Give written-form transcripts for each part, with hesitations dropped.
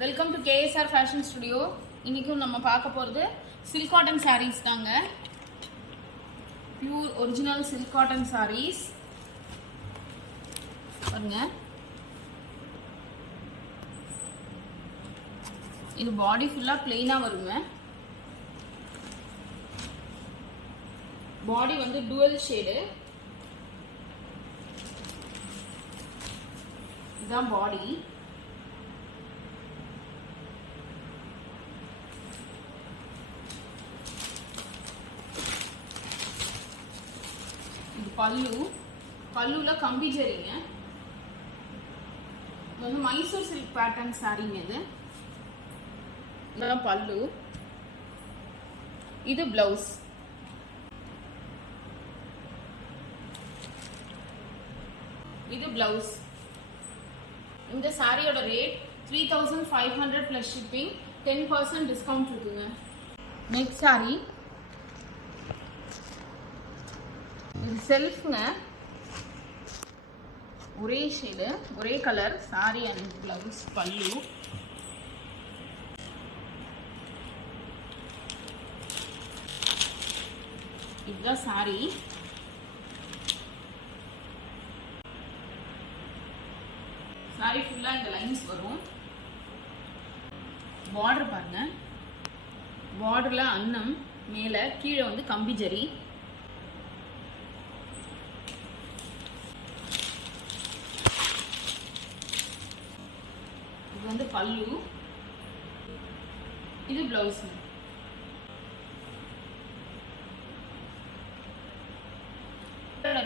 Welcome to KSR fashion studio. இன்றைக்கும் நம்ம பார்க்க போகிறது சில்க் காட்டன் சாரீஸ் தாங்க. Pure original silk cotton sarees பாருங்க. இது பாடி ஃபுல்லாக பிளெயினாக வருங்க. பாடி வந்து டுவல் ஷேடு. இதுதான் பாடி. இது பல்லுல கம்பி ஜரிங்க. இது வந்து மைசூர் சில்க் பேட்டர்ன் சாரீங்க. இதுதான் பல்லு. இது பிளவுஸ். இது பிளவுஸ். இந்த சாரியோட ரேட் 3500 பிளஸ் ஷிப்பிங், 10% டிஸ்கவுண்ட் இருக்குங்க. நெக்ஸ்ட் சாரி இது செல்ஃப்ங்க. ஒரே ஷேடு, ஒரே கலர் சாரி அண்ட் பிளவுஸ், பல்லு. இதுதான் சாரி. சாரி ஃபுல்லா இந்த லைன்ஸ் வரும். பார்டர் பாருங்க. பார்டர்ல அன்னம், மேல கீழே வந்து கம்பி ஜரி. இது வந்து பல்லு. இது blouse.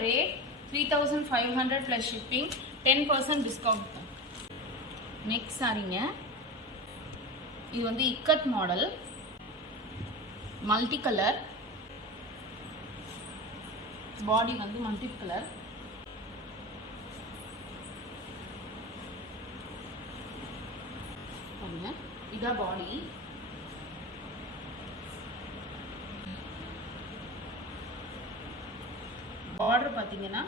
Rate 3500 plus shipping, 10% discount. Next சாரிங்க. இது வந்து இக்கட் மாடல், மல்டி கலர். பாடி வந்து மல்டி கலர். இதான் பாடி. பார்டர் பார்த்தீங்கன்னா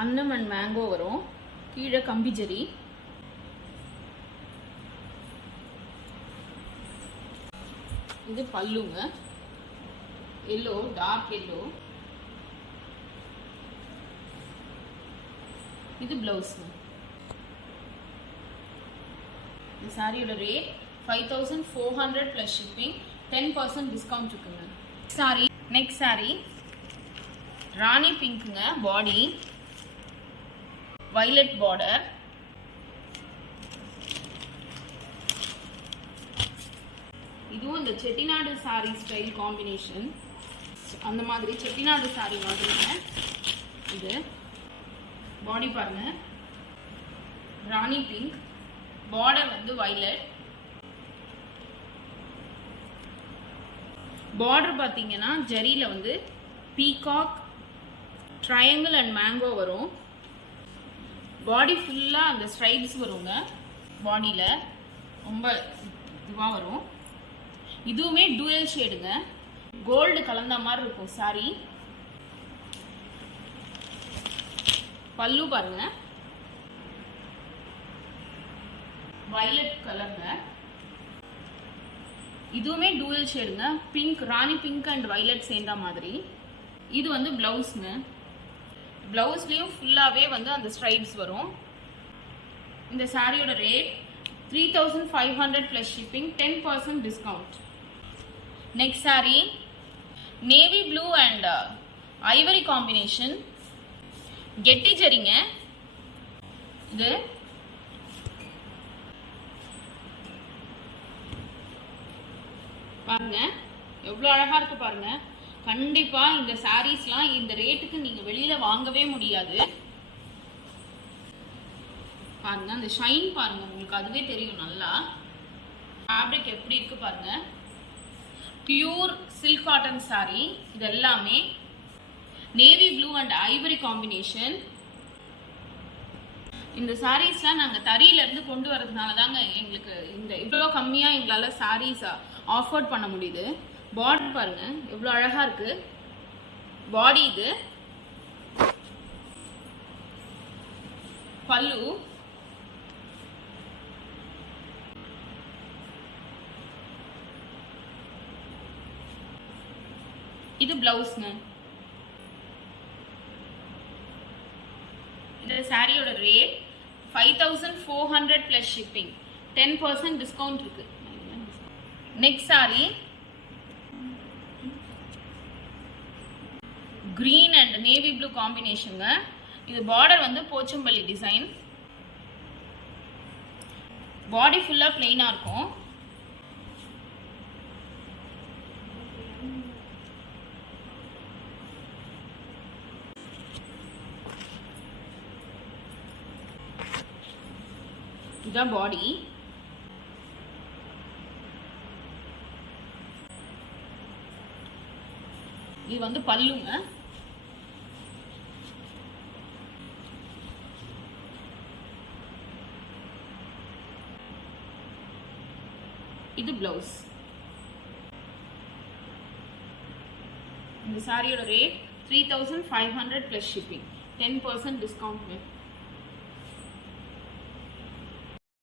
அன்னம் அண்ட் மேங்கோ வரும். கீழே கம்பி ஜரி. இது பல்லுங்க. Yellow, dark yellow. இது பிளவுஸ். இந்த சாரியோட ரேட் 5400 பிளஸ் ஷிப்பிங், 10% டிஸ்கவுண்ட் இருக்குங்க. சாரி நெக்ஸ்ட் சாரி ராணி பிங்க்குங்க. Body violet border. இதுவும் இந்த செட்டிநாடு சாரி ஸ்டைல் காம்பினேஷன். அந்த மாதிரி செட்டிநாடு சாரி மாதிரிங்க. இது பாடி பாருங்க, ராணி பிங்க். பார்டர் வந்து வயலட். பார்டர் பார்த்தீங்கன்னா ஜரியில வந்து பீகாக், ட்ரையாங்கிள் அண்ட் மேங்கோ வரும். பாடி ஃபுல்லாக அந்த ஸ்ட்ரைப்ஸ் வருங்க. பாடியில் ரொம்ப இதுவாக வரும். இதுவுமே டூயல் ஷேடுங்க. கோல்டு கலந்த மாதிரி இருக்கும் சாரி. பல்லு பாருங்க, வயலட் கலருங்க. இதுவுமே டூயல் ஷேடுங்க. Pink, rani pink and violet சேர்ந்த மாதிரி. இது வந்து பிளவுஸ்ங்க. பிளவுஸ்லேயும் ஃபுல்லாகவே வந்து அந்த ஸ்ட்ரைப்ஸ் வரும். இந்த சாரியோட rate 3500 plus shipping, 10% discount. Next sorry navy blue and Ivory combination. கெட்டி ஜரிங்க. இது பாருங்க எவ்வளோ அழகாக இருக்கு பாருங்க. கண்டிப்பாக இந்த சாரீஸ்லாம் இந்த ரேட்டுக்கு நீங்கள் வெளியில் வாங்கவே முடியாது. பாருங்க அந்த ஷைன் பாருங்க, உங்களுக்கு அதுவே தெரியும் நல்லா. ஃபேப்ரிக் எப்படி இருக்கு பாருங்க. Pure silk cotton sorry. இது எல்லாமே navy blue and Ivory combination. இந்த சாரீஸ்லாம் நாங்கள் தறியிலேருந்து கொண்டு வரதுனால தாங்க எங்களுக்கு இந்த இவ்வளோ கம்மியாக எங்களால் சாரீஸ் ஆஃபர் பண்ண முடியுது. பார்டர் பாருங்க எவ்வளோ அழகா இருக்கு. பாடி இது பல்லு. இது பிளவுஸ்ங்க. இந்த சாரியோட ரேட் 5400 பிளஸ் ஷிப்பிங். 10% டிஸ்கவுண்ட் இருக்கு. Next sorry green and navy blue காம்பினேஷன்ங்க. இது பார்டர் வந்து போச்சம்பள்ளி டிசைன். பாடி ஃபுல்லா பிளெயினா இருக்கும். இதான் பாடி. இது வந்து பல்லுங்க. இது பிளவுஸ். இந்த சாரியோட ரேட் 3500 பிளஸ் ஷிப்பிங். 10% டிஸ்கவுண்ட்.